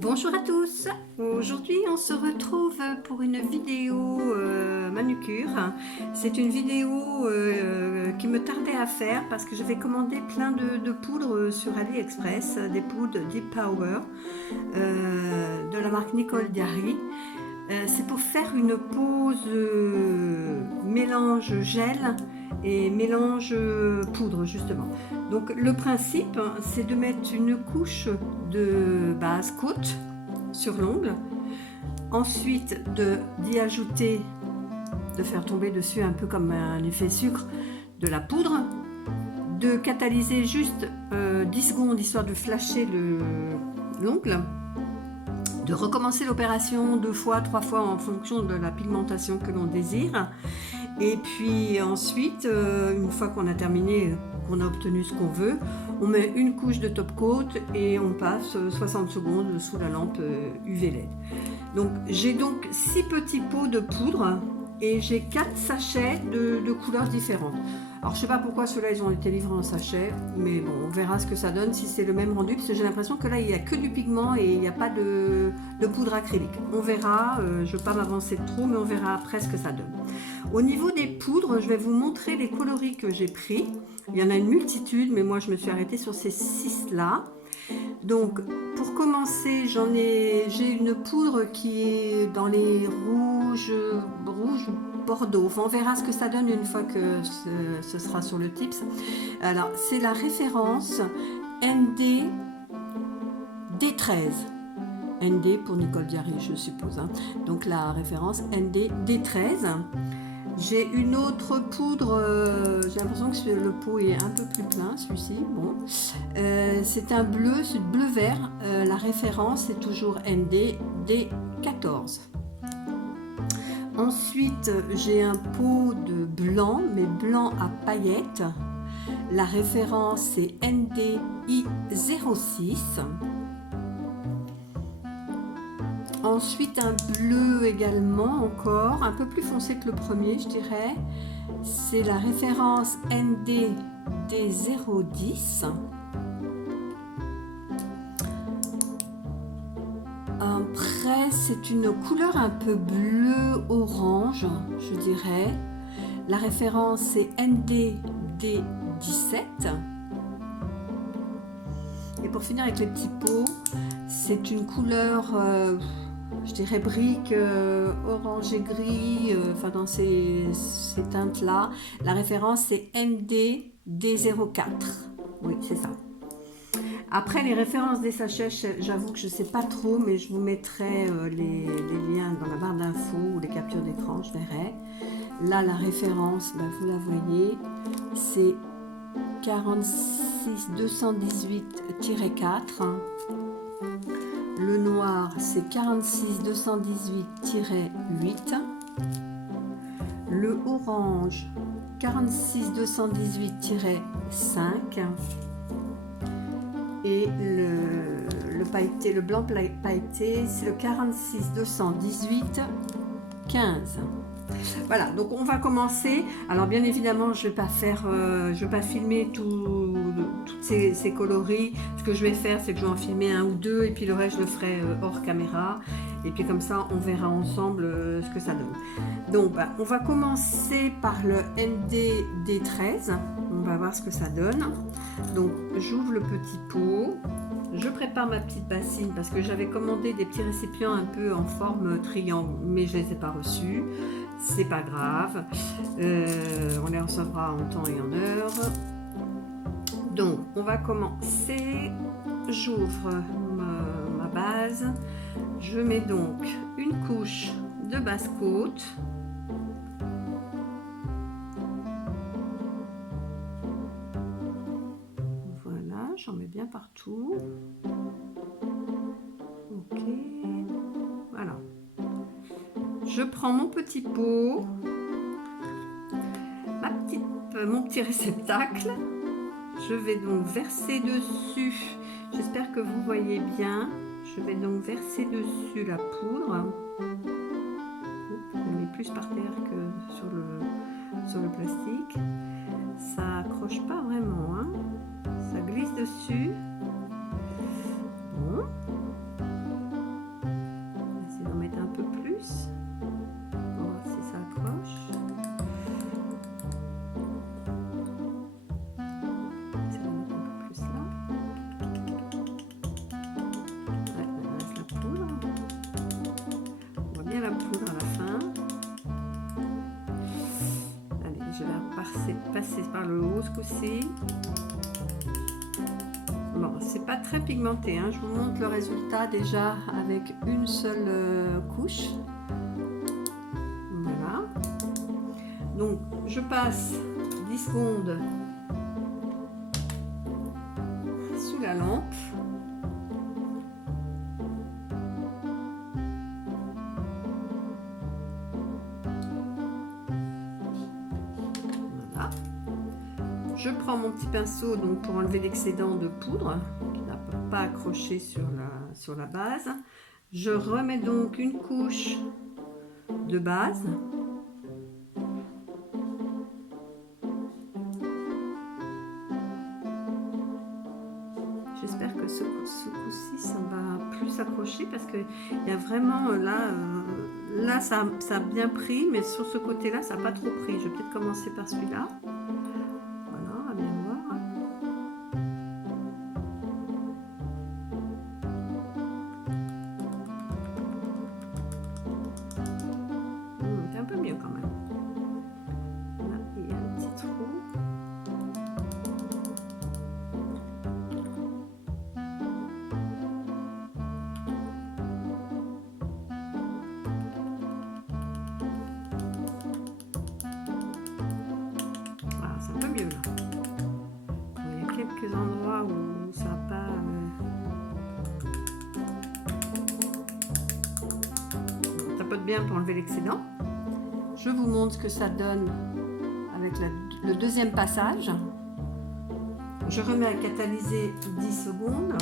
Bonjour à tous, aujourd'hui on se retrouve pour une vidéo manucure. C'est une vidéo qui me tardait à faire parce que je vais commander plein de poudres sur AliExpress, des poudres Deep Power de la marque Nicole Diary. C'est pour faire une pause mélange gel et mélange poudre justement. Donc le principe c'est de mettre une couche de base côte sur l'ongle, ensuite d'y ajouter, de faire tomber dessus un peu comme un effet sucre, de la poudre, de catalyser juste 10 secondes histoire de flasher l'ongle, de recommencer l'opération 2 fois, 3 fois en fonction de la pigmentation que l'on désire. Et puis ensuite, une fois qu'on a terminé, qu'on a obtenu ce qu'on veut, on met une couche de top coat et on passe 60 secondes sous la lampe UV LED. Donc j'ai donc 6 petits pots de poudre et j'ai 4 sachets de couleurs différentes. Alors je sais pas pourquoi ceux-là ils ont été livrés en sachet, mais bon, on verra ce que ça donne si c'est le même rendu, parce que j'ai l'impression que là il n'y a que du pigment et il n'y a pas de poudre acrylique. On verra, je ne veux pas m'avancer trop, mais on verra après ce que ça donne. Au niveau des poudres, je vais vous montrer les coloris que j'ai pris. Il y en a une multitude, mais moi je me suis arrêtée sur ces 6 là. Donc pour commencer, j'ai une poudre qui est dans les rouges bordeaux. Enfin, on verra ce que ça donne une fois que ce sera sur le tips. Alors c'est la référence ND D13. ND pour Nicole Diary, je suppose. Donc la référence ND D13. J'ai une autre poudre, j'ai l'impression que le pot est un peu plus plein, celui-ci. Bon, c'est un bleu, c'est bleu-vert. La référence est toujours ND D14. Ensuite, j'ai un pot de blanc, mais blanc à paillettes. La référence c'est NDI06. Ensuite, un bleu également, encore, un peu plus foncé que le premier, je dirais. C'est la référence NDD010. Après, c'est une couleur un peu bleu-orange, je dirais. La référence c'est NDD17. Et pour finir avec les petits pots, c'est une couleur, je dirais brique, orange et gris, enfin dans ces teintes-là. La référence c'est NDD04. Oui, c'est ça. Après, les références des sachets, j'avoue que je ne sais pas trop, mais je vous mettrai les liens dans la barre d'infos ou les captures d'écran, je verrai. Là, la référence, vous la voyez, c'est 46218-4. Le noir, c'est 46218-8. Le orange, 46218-5. Et le pailleté, le blanc pailleté, c'est le 46218-15. Voilà, donc on va commencer. Alors bien évidemment, je vais pas filmer toutes ces coloris. Ce que je vais faire, c'est que je vais en filmer un ou deux, et puis le reste, je le ferai hors caméra. Et puis comme ça, on verra ensemble ce que ça donne. Donc, on va commencer par le NDD13. On va voir ce que ça donne. Donc, j'ouvre le petit pot. Je prépare ma petite bassine parce que j'avais commandé des petits récipients un peu en forme triangle, mais je ne les ai pas reçus. C'est pas grave. On les recevra en temps et en heure. Donc, on va commencer. J'ouvre ma base. Je mets donc une couche de base côte. Voilà, j'en mets bien partout. Ok, voilà. Je prends mon petit pot, mon petit réceptacle. Je vais donc verser dessus. J'espère que vous voyez bien. Je vais donc verser dessus la poudre. Elle met plus par terre que sur le plastique. Ça accroche pas vraiment, ça glisse dessus. Bon. le haut ce coup-ci. Bon, c'est pas très pigmenté, hein. Je vous montre le résultat déjà avec une seule couche. Voilà. Donc, je passe 10 secondes sous la lampe. Voilà. Je prends mon petit pinceau donc pour enlever l'excédent de poudre qui n'a pas accroché sur la base. Je remets donc une couche de base. J'espère que ce coup-ci ça va plus s'accrocher parce qu'il y a vraiment là ça a bien pris, mais sur ce côté-là ça n'a pas trop pris. Je vais peut-être commencer par celui-là. Voilà, à bien voir. C'est un peu mieux quand même. Là, il y a un petit trou. C'est un peu mieux là. Il y a quelques endroits où ça n'a pas... On tapote bien pour enlever l'excédent. Je vous montre ce que ça donne avec le deuxième passage. Je remets à catalyser 10 secondes.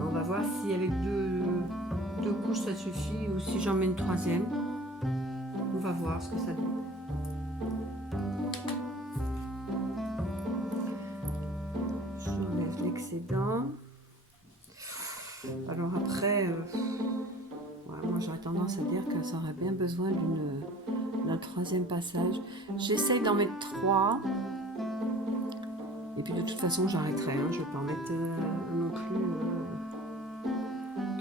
On va voir si avec deux couches ça suffit ou si j'en mets une troisième. On va voir ce que ça donne. J'enlève l'excédent. Alors après, ouais, moi j'aurais tendance à dire que ça aurait bien besoin d'un troisième passage. J'essaye d'en mettre 3. Et puis de toute façon j'arrêterai. Hein. Je ne vais pas en mettre non plus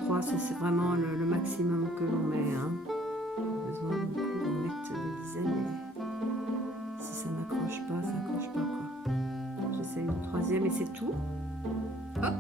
3. C'est vraiment le maximum que l'on met. Hein. Pas besoin non plus d'en mettre des dizaines. Et si ça n'accroche pas, ça n'accroche pas quoi. J'essaye une troisième et c'est tout. Hop.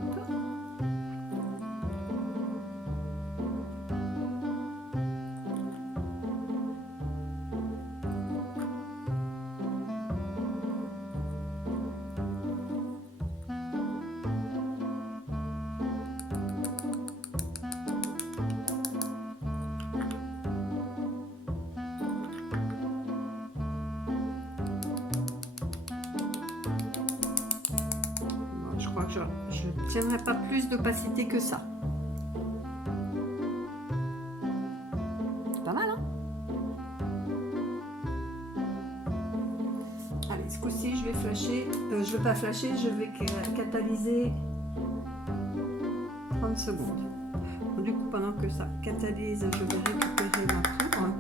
Je crois que je ne tiendrai pas plus d'opacité que ça. C'est pas mal, hein? Allez, ce coup-ci, je vais flasher. Je vais pas flasher, je vais catalyser 30 secondes. Donc, du coup, pendant que ça catalyse, je vais récupérer ma poudre.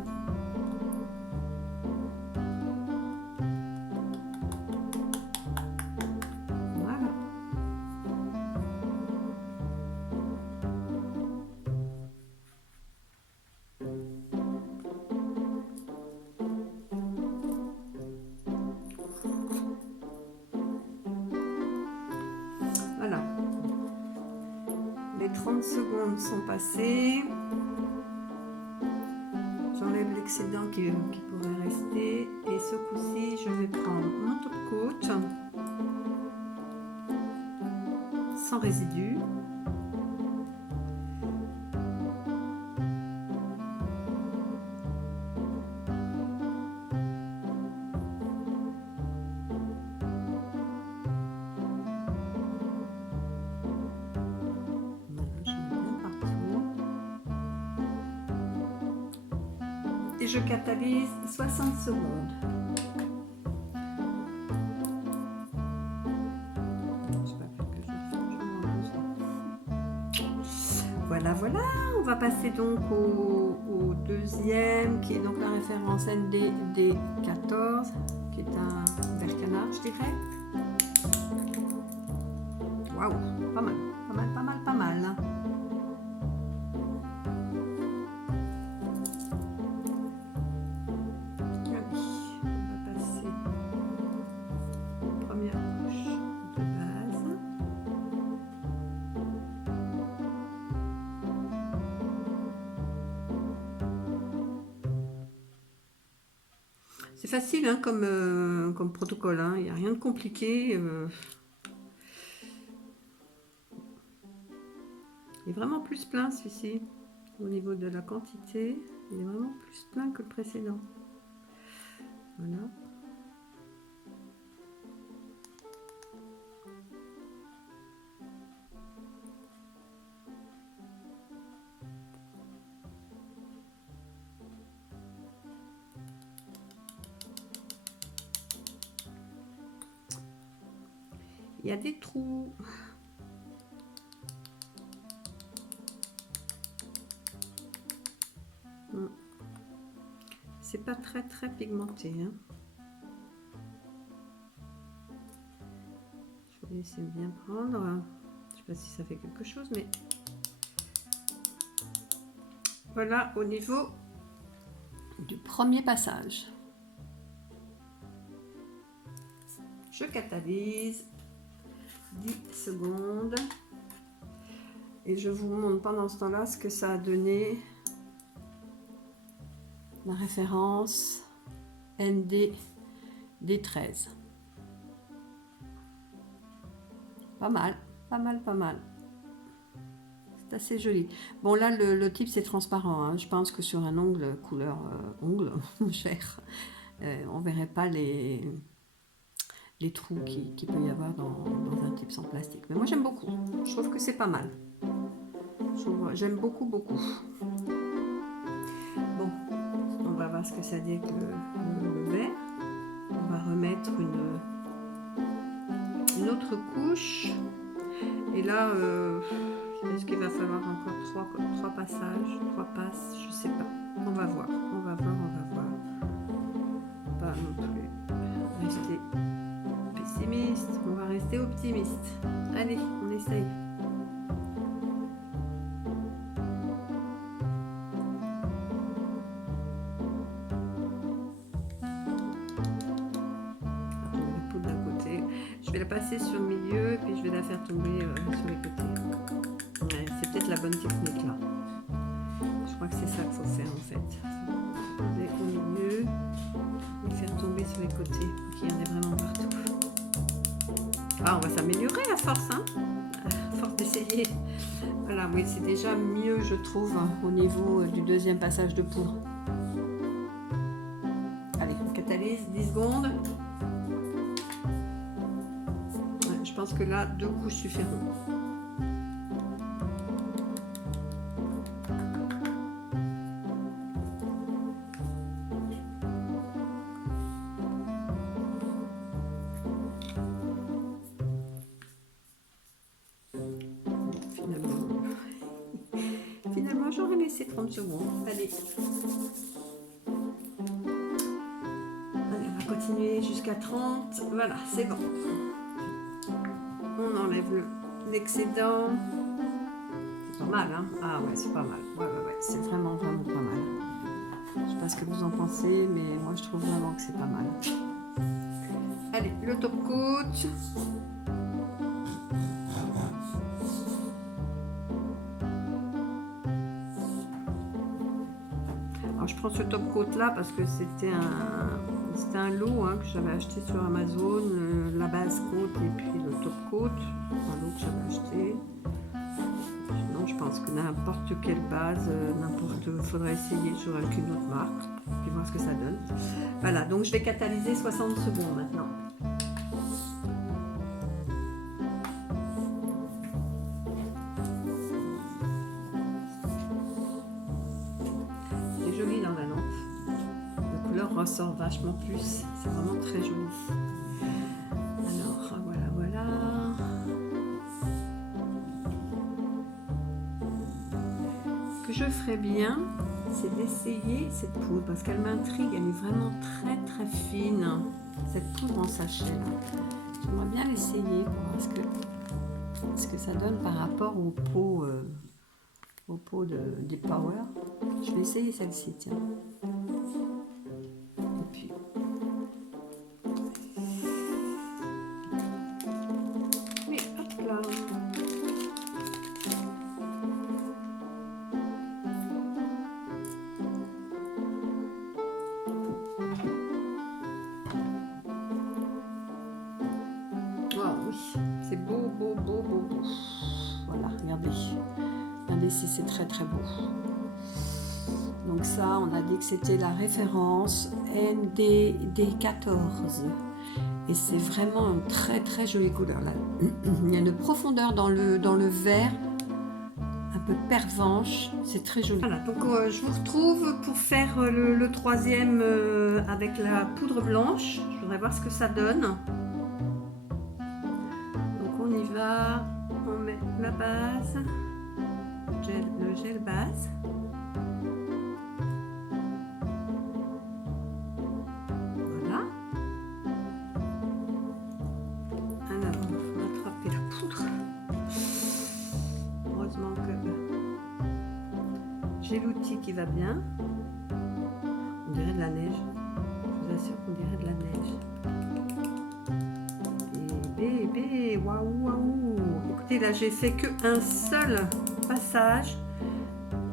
Voilà, les 30 secondes sont passées. J'enlève l'excédent qui pourrait rester et ce coup-ci je vais prendre mon top coat sans résidu. Et je catalyse 60 secondes. Voilà, voilà, on va passer donc au deuxième, qui est donc la référence ND14, qui est un vert canard, je dirais. Waouh, pas mal, pas mal, pas mal, pas mal. facile hein, comme protocole, hein. Il n'y a rien de compliqué. Il est vraiment plus plein celui-ci. Au niveau de la quantité, il est vraiment plus plein que le précédent. Voilà. Il y a des trous. C'est pas très pigmenté. Hein. Je vais essayer de bien prendre. Je sais pas si ça fait quelque chose, mais voilà au niveau du premier passage. Je catalyse 10 secondes et je vous montre pendant ce temps-là ce que ça a donné. La référence ND D13. Pas mal, pas mal, pas mal. C'est assez joli. Bon là le type c'est transparent. Hein. Je pense que sur un ongle couleur ongle cher, on verrait pas les trous qu'il peut y avoir dans un type sans plastique. Mais moi j'aime beaucoup. Je trouve que c'est pas mal. J'aime beaucoup. Bon, on va voir ce que ça dit avec le vert. On va remettre une autre couche. Et là, est-ce qu'il va falloir encore trois passages, 3 passes, je sais pas. On va voir. Pas non plus rester pessimiste, on va rester optimiste. Allez, on essaye. La poudre d'un côté, je vais la passer sur le milieu et puis je vais la faire tomber sur les côtés. Ouais, c'est peut-être la bonne technique là. Je crois que c'est ça qu'il faut faire en fait. Tomber au milieu et faire tomber sur les côtés pour qu'il y en ait vraiment partout. Ah, on va s'améliorer à force, hein, à force d'essayer. Voilà, oui, c'est déjà mieux, je trouve, au niveau du deuxième passage de poudre. Allez, on catalyse 10 secondes. Ouais, je pense que là, 2 couches suffiront. Finalement, j'aurais laissé 30 secondes. Allez. Allez, on va continuer jusqu'à 30. Voilà, c'est bon. On enlève l'excédent. C'est pas mal, hein? Ah ouais, c'est pas mal. Ouais, c'est vraiment pas mal. Je sais pas ce que vous en pensez, mais moi je trouve vraiment que c'est pas mal. Allez, le top coat. Alors je prends ce top coat là parce que c'était un lot hein, que j'avais acheté sur Amazon, la base coat et puis le top coat, un lot que j'avais acheté. Sinon je pense que n'importe quelle base, faudrait essayer sur avec une autre marque, puis voir ce que ça donne. Voilà, donc je vais catalyser 60 secondes maintenant. C'est joli dans la lampe. La couleur ressort vachement plus. C'est vraiment très joli. Alors, voilà. Ce que je ferais bien, c'est d'essayer cette poudre parce qu'elle m'intrigue. Elle est vraiment très fine. Cette poudre en sachet là. J'aimerais bien l'essayer pour voir ce que ça donne par rapport au pot des Power. Je vais essayer celle-ci, tiens. Et puis oui, hop là. regardez. Regardez si c'est très très beau. Donc ça, on a dit que c'était la référence NDD14. Et c'est vraiment une très très jolie couleur là. Il y a une profondeur dans le vert, un peu pervenche, c'est très joli. Voilà, donc je vous retrouve pour faire le troisième avec la poudre blanche. Je voudrais voir ce que ça donne. Donc on y va, on met la base, le gel base. J'ai l'outil qui va bien. On dirait de la neige. Je vous assure qu'on dirait de la neige. Bébé, waouh, waouh. Écoutez, là, j'ai fait qu'un seul passage.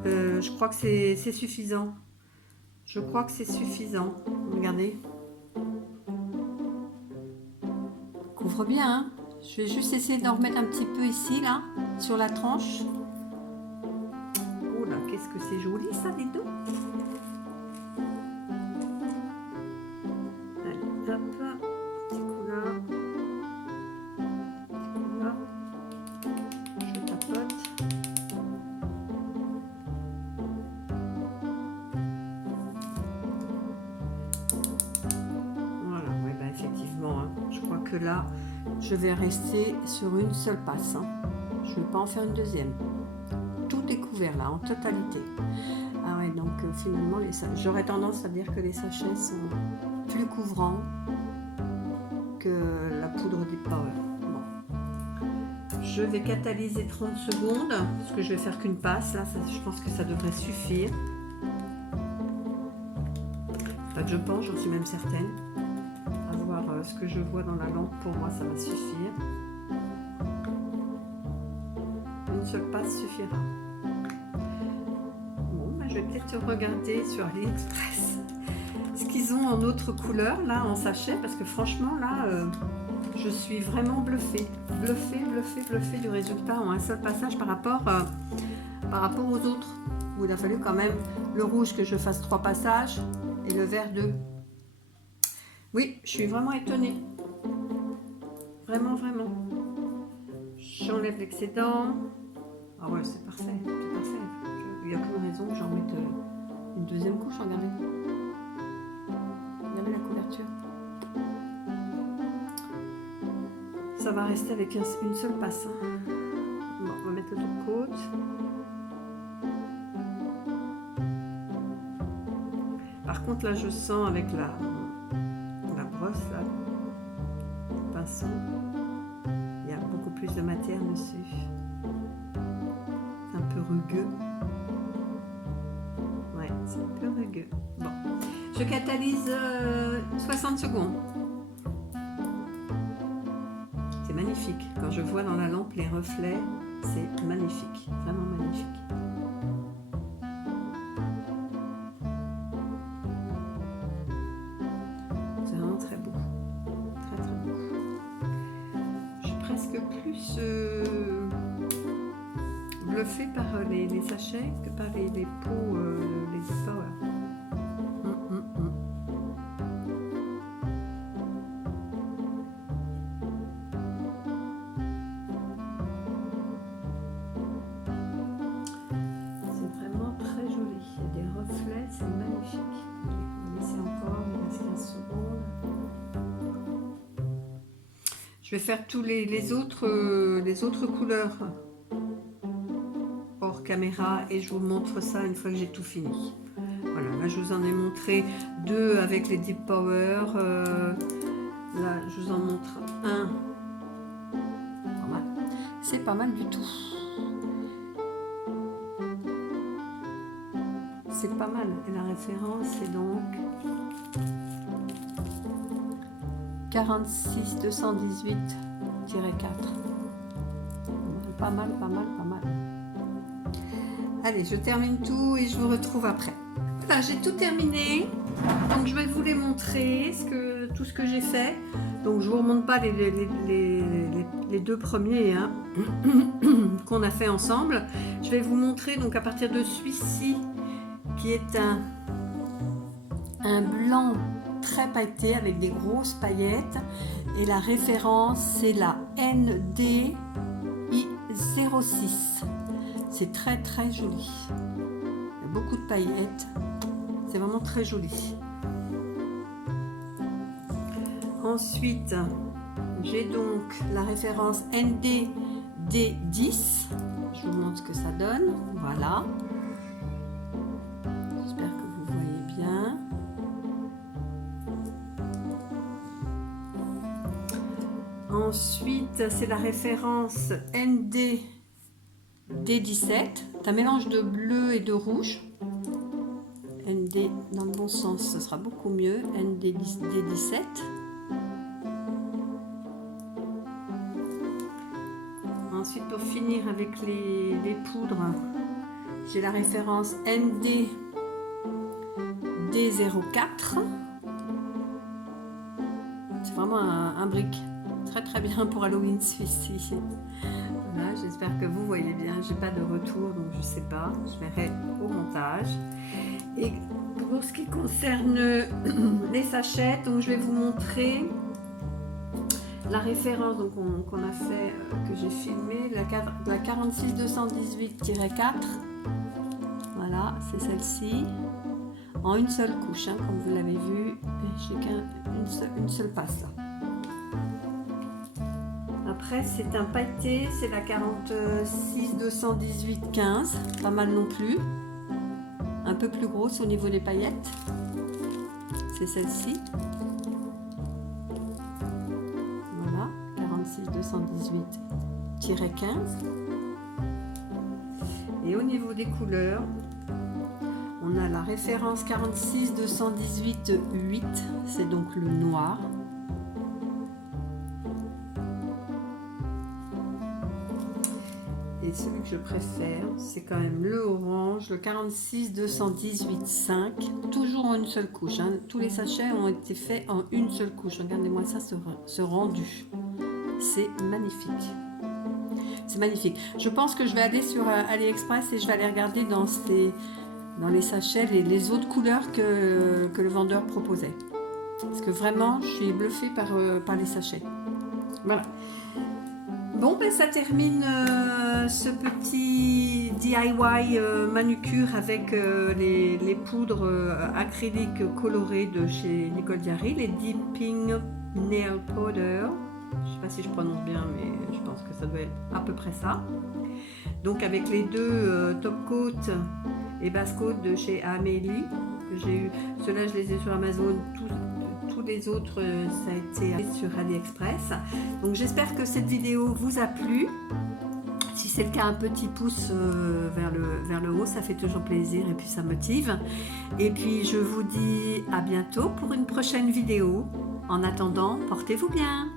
Je crois que c'est suffisant. Je crois que c'est suffisant. Regardez. Couvre bien, hein. Je vais juste essayer d'en remettre un petit peu ici, là, sur la tranche. Qu'est-ce que c'est joli ça, les deux. Allez, hop, petit coup là, je tapote. Voilà, oui, bah effectivement, hein, je crois que là, je vais rester sur une seule passe. Hein. Je ne vais pas en faire une deuxième. Tout est couvert là en totalité. Ah ouais, donc finalement j'aurais tendance à dire que les sachets sont plus couvrants que la poudre Deep Power. Bon. Je vais catalyser 30 secondes parce que je vais faire qu'une passe là, je pense que ça devrait suffire. Enfin, je pense, j'en suis même certaine. À voir ce que je vois dans la lampe, pour moi ça va suffire. Une seule passe suffira. Bon, bah, je vais peut-être regarder sur AliExpress ce qu'ils ont en autre couleur là en sachet, parce que franchement là je suis vraiment bluffée du résultat en un seul passage par rapport aux autres où il a fallu quand même le rouge que je fasse 3 passages et le vert 2. Oui, je suis vraiment étonnée, vraiment. J'enlève l'excédent. Ah ouais, c'est parfait, c'est parfait. Il n'y a aucune raison que j'en mette une deuxième couche, regardez. Regardez la couverture. Ça va rester avec une seule passe. Hein. Bon, on va mettre l'autre côte. Par contre, là, je sens avec la brosse, là, le pinceau, il y a beaucoup plus de matière dessus. Un peu rugueux. Ouais, c'est un peu rugueux. Bon, je catalyse 60 secondes. C'est magnifique. Quand je vois dans la lampe les reflets, c'est magnifique, vraiment magnifique. C'est vraiment très beau, très beau. Je suis presque plus bluffée par les sachets que par les pots, les Deep Power. C'est vraiment très joli. Il y a des reflets, c'est magnifique. On va laisser encore, il reste 15 secondes. Je vais faire tous les autres couleurs hors caméra et je vous montre ça une fois que j'ai tout fini. Voilà, là je vous en ai montré 2 avec les Deep Power. Là je vous en montre un. Pas mal. C'est pas mal du tout. C'est pas mal. Et la référence c'est donc 46218-4. Pas mal. Allez, je termine tout et je vous retrouve après. Voilà, j'ai tout terminé. Donc je vais vous les montrer, tout ce que j'ai fait. Donc je vous remonte pas les deux premiers hein, qu'on a fait ensemble. Je vais vous montrer donc à partir de celui-ci qui est un blanc très pailleté avec des grosses paillettes et la référence c'est la NDI 06. C'est très très joli. Il y a beaucoup de paillettes. C'est vraiment très joli. Ensuite, j'ai donc la référence NDD10. Je vous montre ce que ça donne. Voilà. J'espère que vous voyez bien. Ensuite, c'est la référence NDD17. C'est un mélange de bleu et de rouge. ND dans le bon sens, ce sera beaucoup mieux. NDD17. Ensuite, pour finir avec les poudres, j'ai la référence NDD04. C'est vraiment un brick. Très très bien pour Halloween celui-ci. Voilà, j'espère que vous voyez bien. J'ai pas de retour, donc je sais pas. Je verrai au montage. Et pour ce qui concerne les sachets, donc je vais vous montrer la référence qu'on a fait, que j'ai filmé, la 46218-4. Voilà, c'est celle-ci. En une seule couche, hein, comme vous l'avez vu. J'ai qu'une seule passe là. Après, c'est un pailleté, c'est la 46218-15. Pas mal non plus. Un peu plus grosse au niveau des paillettes. C'est celle-ci. Voilà, 46218-15. Et au niveau des couleurs, on a la référence 46218-8. C'est donc le noir. Et celui que je préfère, c'est quand même le orange, le 46218-5, toujours en une seule couche. Hein. Tous les sachets ont été faits en une seule couche. Regardez-moi ça, ce rendu. C'est magnifique. C'est magnifique. Je pense que je vais aller sur AliExpress et je vais aller regarder dans les sachets les autres couleurs que le vendeur proposait. Parce que vraiment, je suis bluffée par les sachets. Voilà. Bon, ben ça termine ce petit DIY manucure avec les poudres acryliques colorées de chez Nicole Diary, les Dipping Nail Powder. Je ne sais pas si je prononce bien, mais je pense que ça doit être à peu près ça. Donc avec les deux top coat et base coat de chez Amélie que j'ai eu. Ceux-là, je les ai sur Amazon. Tous les autres, ça a été sur AliExpress. Donc j'espère que cette vidéo vous a plu. Si c'est le cas, un petit pouce vers le haut, ça fait toujours plaisir et puis ça motive. Et puis je vous dis à bientôt pour une prochaine vidéo. En attendant, portez-vous bien.